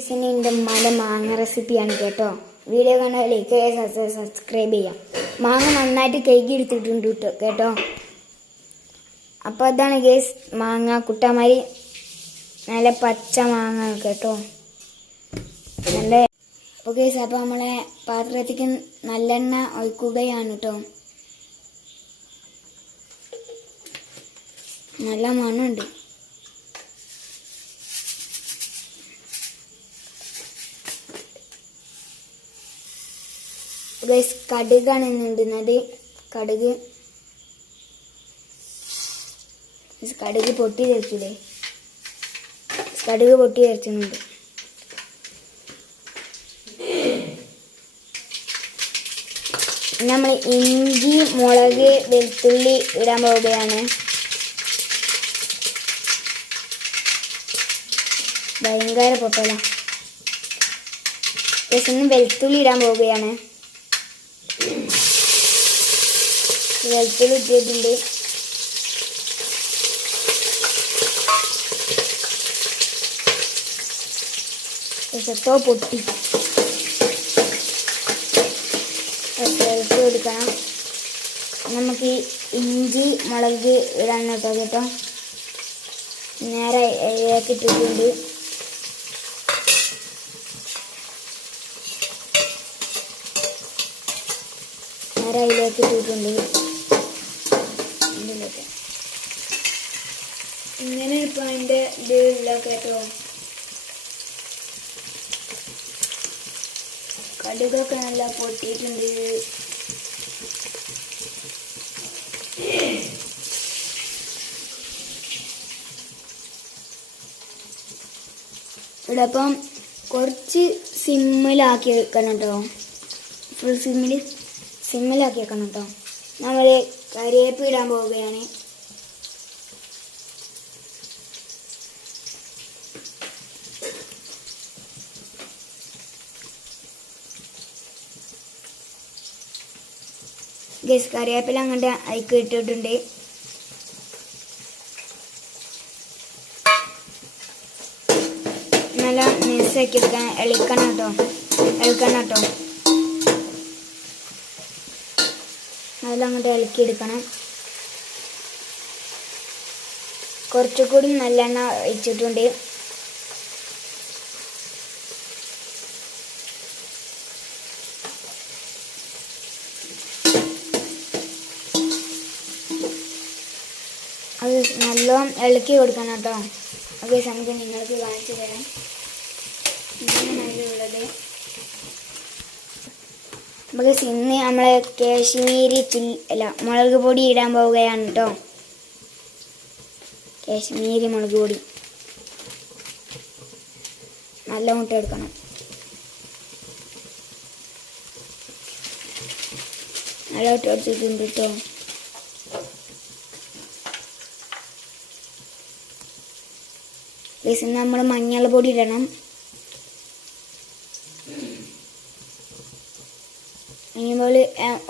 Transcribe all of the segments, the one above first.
ഇതിന് എൻ്റെ ഉമ്മാൻ്റെ മാങ്ങ റെസിപ്പിയാണ് കേട്ടോ. വീഡിയോ കണ്ടാൽ ലൈക്ക് ചെയ്യുക, സബ്സ്ക്രൈബ് ചെയ്യാം. മാങ്ങ നന്നായിട്ട് കഴുകി എടുത്തിട്ടുണ്ട് കേട്ടോ. അപ്പോൾ അതാണ് ഗേസ് മാങ്ങ കുട്ടമാരി, നല്ല പച്ച മാങ്ങ കേട്ടോ, നല്ല. അപ്പോൾ ഗേസ് അപ്പോൾ നമ്മളെ പാത്രത്തേക്ക് നല്ലെണ്ണ ഒഴിക്കുകയാണ് കേട്ടോ. നല്ല മണമുണ്ട്. ഗൈസ് കടുകാണ് ഇടുന്നത്. കടുക് പൊട്ടി തെറിച്ചില്ലേ, കടുക് പൊട്ടി തെറിച്ചുണ്ട്. നമ്മൾ ഇഞ്ചി, മുളക്, വെളുത്തുള്ളി ഇടാൻ പോവുകയാണ്. ഭയങ്കര പൊട്ടല. ഇന്ന് വെളുത്തുള്ളി ഇടാൻ പോവുകയാണ്. വെളുത്തുള്ളി ഇട്ടിട്ടുണ്ട്. സ്വത്തോ പൊട്ടി എടുക്കണം. നമുക്ക് ഇഞ്ചി, മുളക് ഇടാൻ കേട്ടോ. നേരെ ഇട്ടിട്ടുണ്ട്. അതിലേക്ക് ഇട്ടിട്ടുണ്ട്. ഇങ്ങനെ ഇപ്പം അതിൻ്റെ ഇതില്ല കേട്ടോ. കടുകൊക്കെ നല്ല പൊട്ടിയിട്ടുണ്ട്. ഇവിടെ അപ്പം കുറച്ച് സിമ്മിലാക്കി വെക്കണം കേട്ടോ. ഫുൾ സിമ്മിലാക്കി വെക്കണം കേട്ടോ. നമ്മൾ കരിവേപ്പ് ഇടാൻ പോവുകയാണ്. ഗസ് കറിവേപ്പില അങ്ങോട്ട് അയക്ക് ഇട്ടിട്ടുണ്ട്. നല്ല മിക്സാക്കി എടുക്കാൻ ഇളക്കണം കേട്ടോ. അതെല്ലാം അങ്ങോട്ട് ഇളക്കിയെടുക്കണം. കുറച്ചുകൂടി നല്ലെണ്ണ ഒഴിച്ചിട്ടുണ്ട്. അത് നല്ലോണം ഇളക്കി കൊടുക്കണം കേട്ടോ. ഓക്കെ, നമുക്ക് നിങ്ങൾക്ക് കാണിച്ചു തരാം ഇങ്ങനെയുള്ളത്. നമുക്ക് ഇന്ന് നമ്മളെ കാശ്മീരി മുളക് പൊടി ഇടാൻ പോവുകയാണ് കേട്ടോ. കാശ്മീരി മുളക് പൊടി നല്ല മുട്ട എടുക്കണം. നല്ല ഇട്ട് എടുത്തിട്ടുണ്ട് കേട്ടോ. ഇന്ന് നമ്മൾ മഞ്ഞൾ പൊടി ഇടണം. ഇനിപോലെ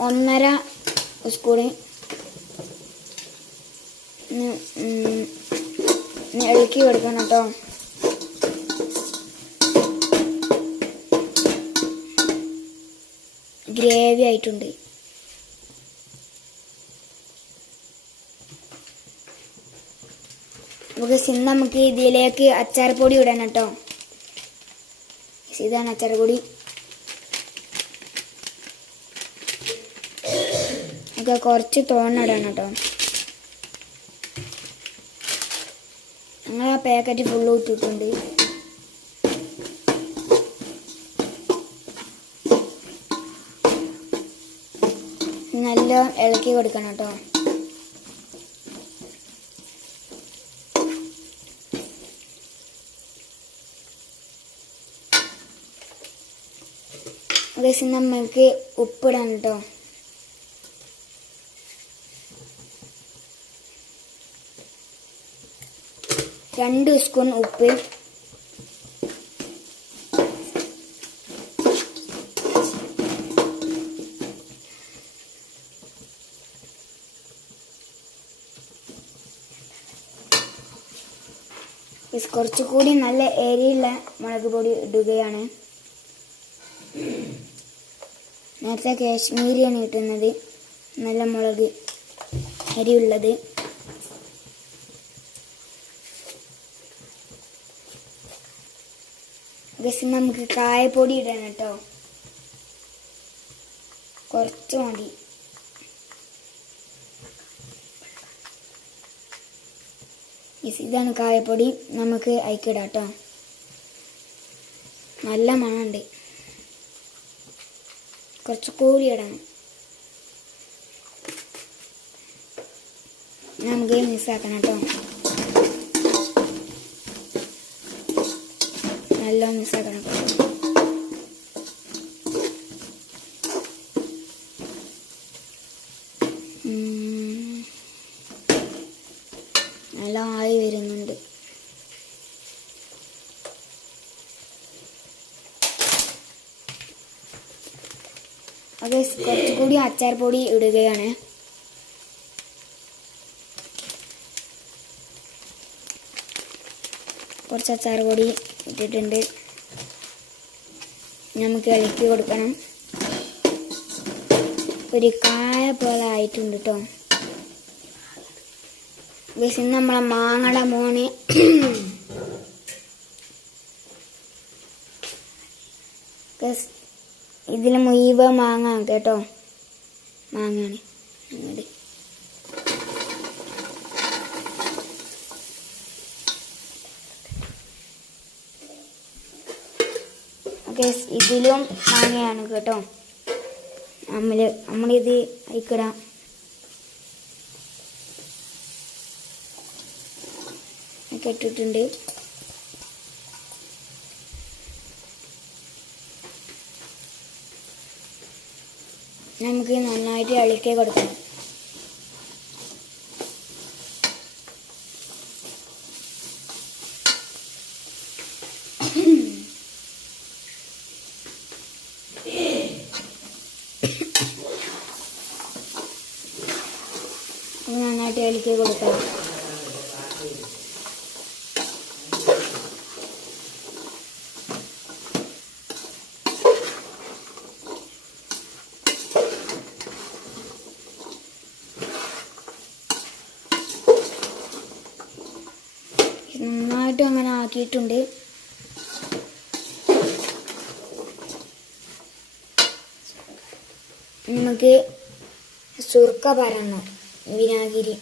1.5 സ്പൂണ് ഇളക്കി കൊടുക്കണം കേട്ടോ. ഗ്രേവി ആയിട്ടുണ്ട്. നമുക്ക് ഇതിലേക്ക് അച്ചാർപ്പൊടി ഇടണം കേട്ടോ. ഇതാണ് അച്ചാർപ്പൊടി. ഒക്കെ കുറച്ച് തോന്നിടണം കേട്ടോ. ഞങ്ങൾ ആ പാക്കറ്റ് ഫുള്ള് ഇട്ടിട്ടുണ്ട്. നല്ല ഇളക്കി കൊടുക്കണം കേട്ടോ. നമുക്ക് ഉപ്പിടാം കേട്ടോ. രണ്ട് സ്പൂൺ ഉപ്പ്. കുറച്ചുകൂടി നല്ല എരിയുള്ള മുളക് പൊടി ഇടുകയാണ്. നേരത്തെ കാശ്മീരിയാണ് കിട്ടുന്നത്, നല്ല മുളക് എരിയുള്ളത്. നമുക്ക് കായപ്പൊടി ഇടണം കേട്ടോ, കുറച്ച് മതി. ഇതാണ് കായപ്പൊടി, നമുക്ക് അയക്കിടാം കേട്ടോ. നല്ല മണമുണ്ട്, കുറച്ച് കൂടി ഇടണം. നമുക്ക് മിക്സാക്കണം കേട്ടോ, നല്ല മിക്സാക്കണം. നല്ല ആയി വരുന്നുണ്ട്. അത് കുറച്ചുകൂടി അച്ചാർ പൊടി ഇടുകയാണ്. കുറച്ച് അച്ചാർ പൊടി ഇട്ടിട്ടുണ്ട്, നമുക്ക് ഇളക്കി കൊടുക്കണം. ഒരു കായ പോലെ ആയിട്ടുണ്ട് കേട്ടോ. നമ്മളെ മാങ്ങയുടെ മോന് ഇതിൽ മുഴുവൻ മാങ്ങ കേട്ടോ, മാങ്ങാണ്. ഇതിലും മാങ്ങയാണ് കേട്ടോ. നമ്മളിത് അയക്കിടാം. ഇട്ടിട്ടുണ്ട്. നമുക്ക് നന്നായിട്ട് ഇളക്കി കൊടുക്കണം. നന്നായിട്ട് ഇളക്കി കൊടുക്കണം. നന്നായിട്ട് അങ്ങനെ ആക്കിയിട്ടുണ്ട്. നമുക്ക് സുർക്ക പരണം, വിനാഗിരി.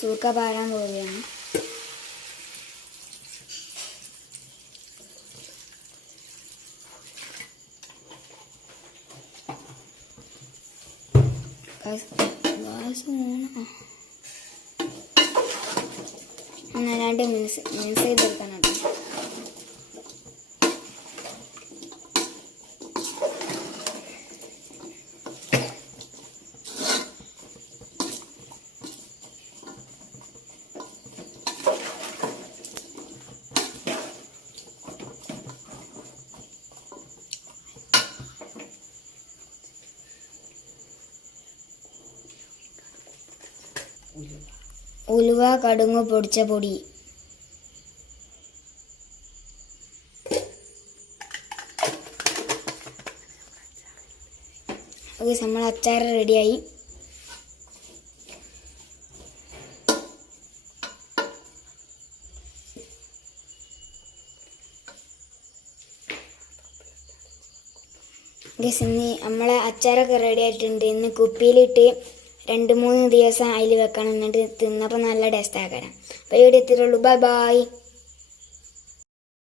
സുർക്ക പാരാൻ പോവുകയാണ്. നന്നായിട്ട് മിക്സ് ചെയ്തെടുക്കണം. ഉലുവ, കടുങ്ങ് പൊടിച്ച പൊടി. ഓക്കെ, നമ്മൾ അച്ചാർ റെഡിയായി. ഇന്ന് നമ്മളെ അച്ചാറൊക്കെ റെഡി ആയിട്ടുണ്ട്. ഇന്ന് കുപ്പിയിലിട്ട് 2-3 ദിവസം അതിൽ വെക്കണം, എന്നിട്ട് തിന്നപ്പോൾ നല്ല ടേസ്റ്റ് ആക്കണം. അപ്പോൾ ഇവിടെ എത്തിയിട്ടുള്ളൂ. Bye bye.